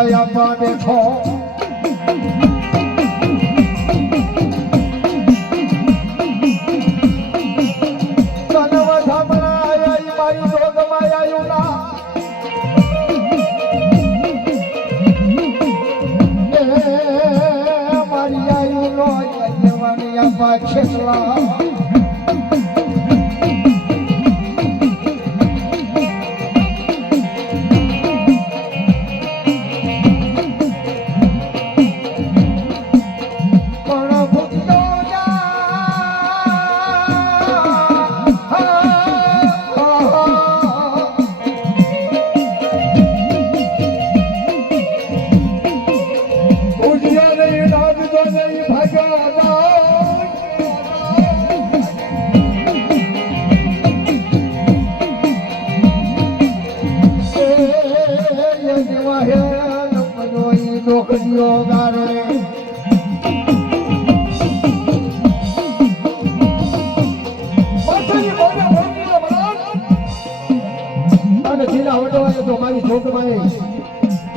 આપવા બેઠો ખેતલા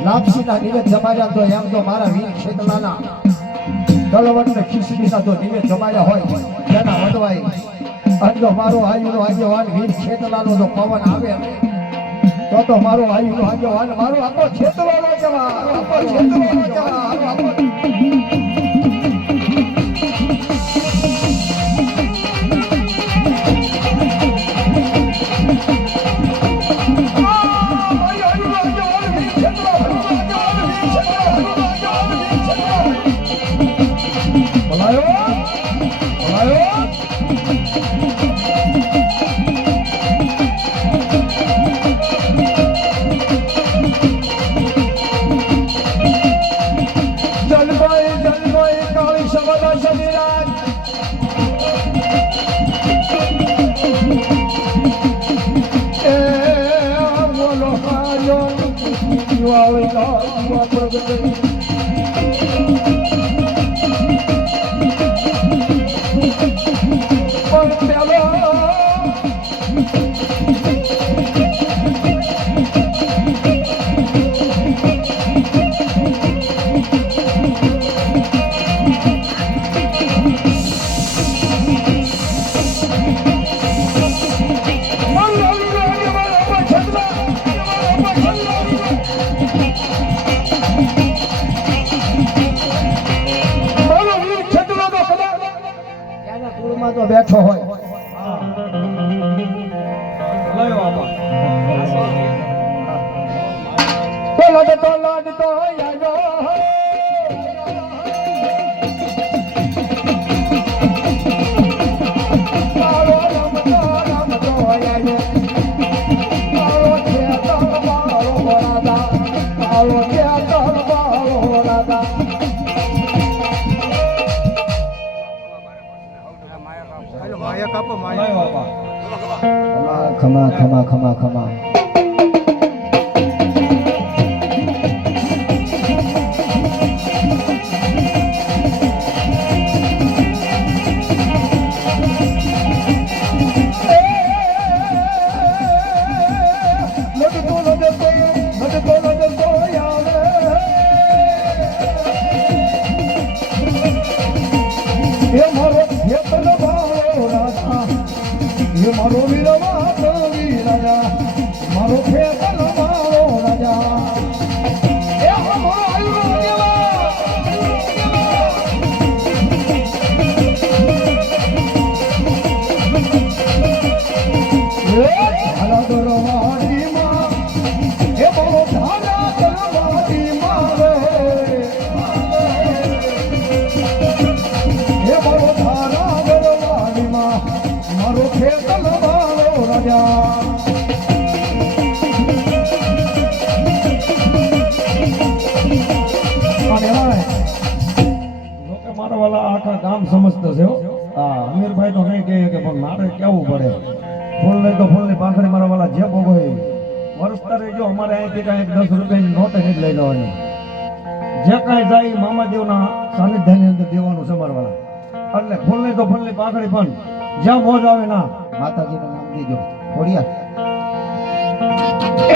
લાપસીના નિવેદ જમાડ્યા તો એમ તો મારા વીર ખેતલાના તલવટને ખીચડીના તો નિવેદ જમાડ્યા હોય તેના વડવાય અને મારો આયુનો આગેવાન વીર ખેતલાનો જો પવન આવે તો મારો આયુનો આગેવાન મારો આખો ખેતલાનો જવાન આખો ખેતલાનો જવાન તો બેઠો હોય તો ખમા મારો વીરવા તો વીરાજા મારો ખેતર મારો રાજા એ મારો આયુ દેવા એ હાલા દરવાજી માં એ મારો ધારા દરવાજી માં એ મારો ધારા દરવાજી માં મારો ખેતર મારો રાજા મારા વાલા આખા ગામ સમજતો છે અમીરભાઈ તો કઈ કહે કે પણ મારે કેવું પડે ફૂલ નહીં તો ફૂલ ની પાંખડી મારા વાલા જે ભોગો વર્ષતા રહેજો અમારે અહીંથી કઈ 10 રૂપિયાની નોટ જ લઈ લેવાની જે કઈ જાય મામાદેવના સાનિધ્યની અંદર દેવાનું છે મારા વાલા એટલે ફૂલ નહીં તો ફૂલ ની પાંખડી પણ જ્યાં મોજ આવે ના માતાજીનું નામ દેજો બોડિયા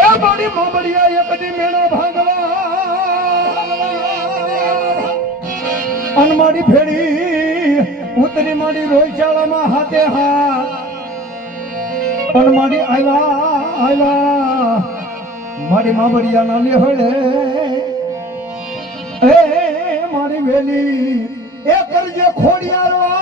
એ બોડી મોબડિયા એકડી મેળો ભાગવા મારી ફેરી ઉતરી મારી રોયશાળામાં હાથે હાથ પણ મારી આવ્યા મારી માવડિયાના લેહડે એ મારી વેલી એ કરજે ખોડિયારવા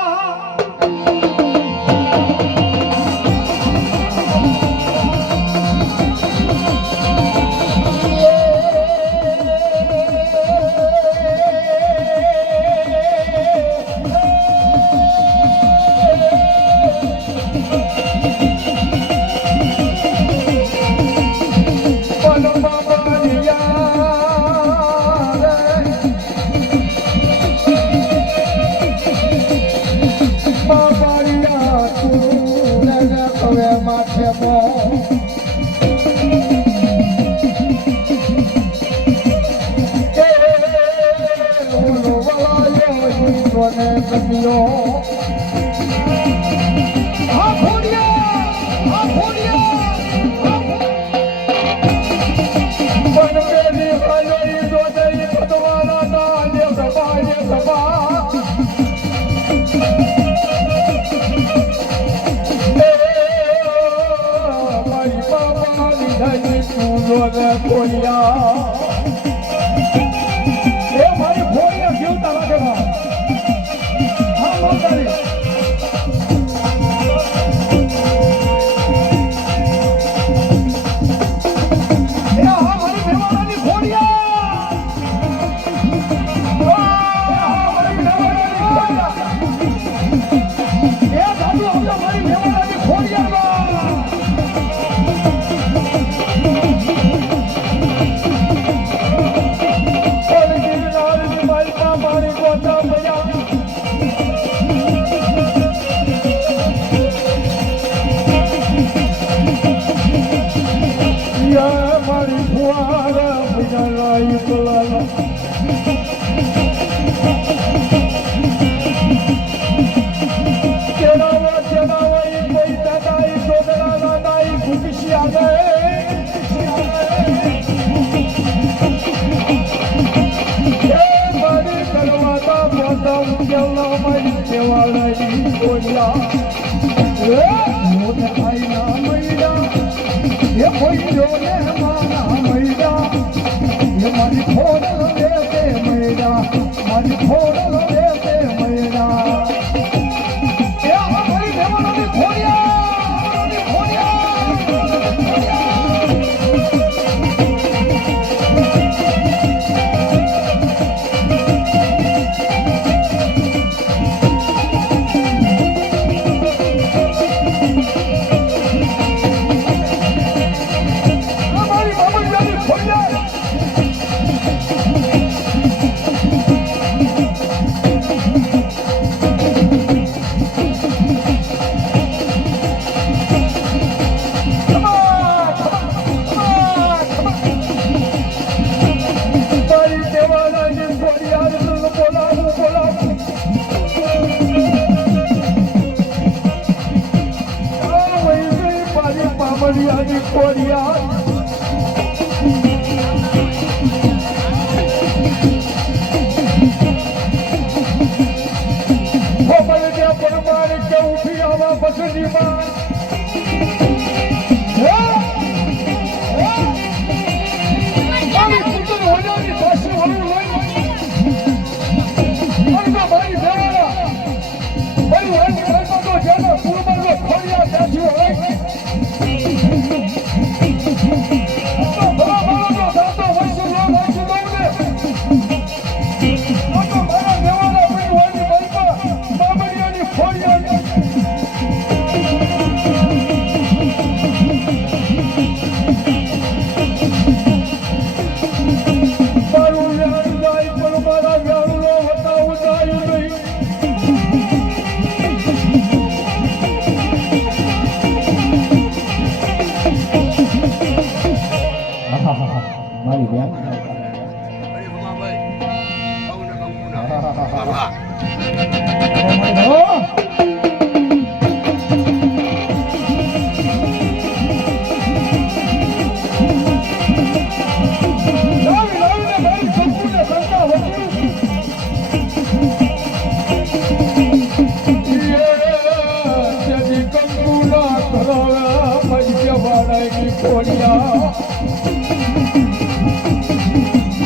ખોડિયા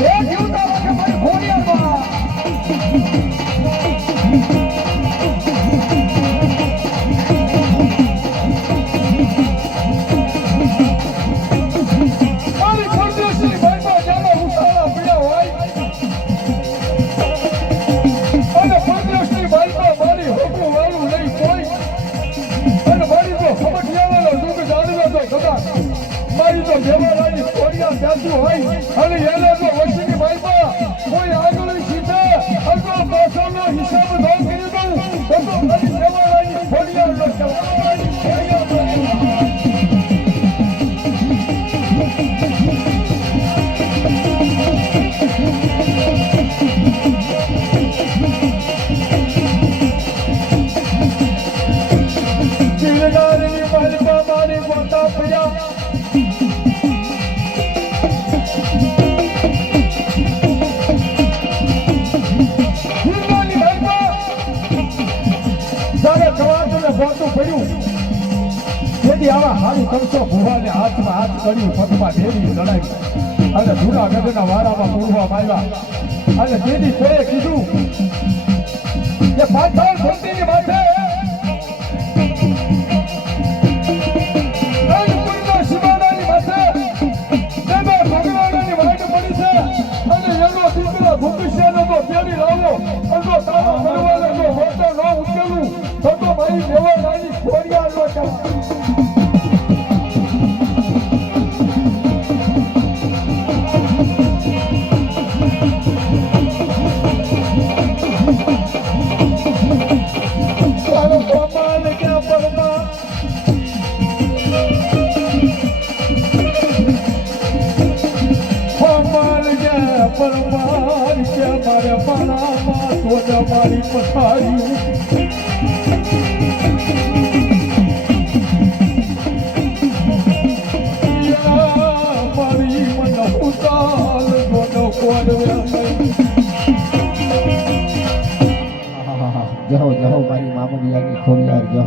એ જીવતા વખતે મારી ખોડિયામાં મારી પરદેશી ભાઈમાં જાણે ઉસાળા પીડા હોય અને પરદેશની ભાઈમાં મારી હોકું વાળું નહીં કોઈ અને મારી તો સમજ્યાવાળો દુઃખ જાણવે તો કદાચ મારી તો દેવારાની ખોડિયા બેસું હોય અને એને તો વસીની ભાઈમાં કોઈ આગળ સીધે અગો પાછળનો હિસાબ ન કરી દઉં તો મારી દેવારાની ખોડિયા દેવારાની ખોડિયા જીવનારની ભાઈમાં મારી ગોતા પડ્યા પડ્યું તેથી આવા હારી કરશો ભુવાને હાથમાં હાથ કર્યું પગમાં દેવી લડાઈ અને જૂનાગઢના વારામાં પૂરવા આવ્યા અને તેથી કોઈએ કીધું કે પાછળ ધરતીની માથે રાજપુરના શિવાડાની માથે તેમાં ભગવાનની વાટ પડી છે અને એનો દીકરો ભૂપેશ્યાનો તો પેલી લાવો અને જો તારો કરવાને જો મોટો ન ઉકેલું તો મારી દેવારાની ખોડિયા નો પરમાર કે મારે પાણામાં તો મારી પથાર્યું મારી મન ઉતાલ ગોનો જહો જહો મારી મામલિયાની ખોડિયાર જહો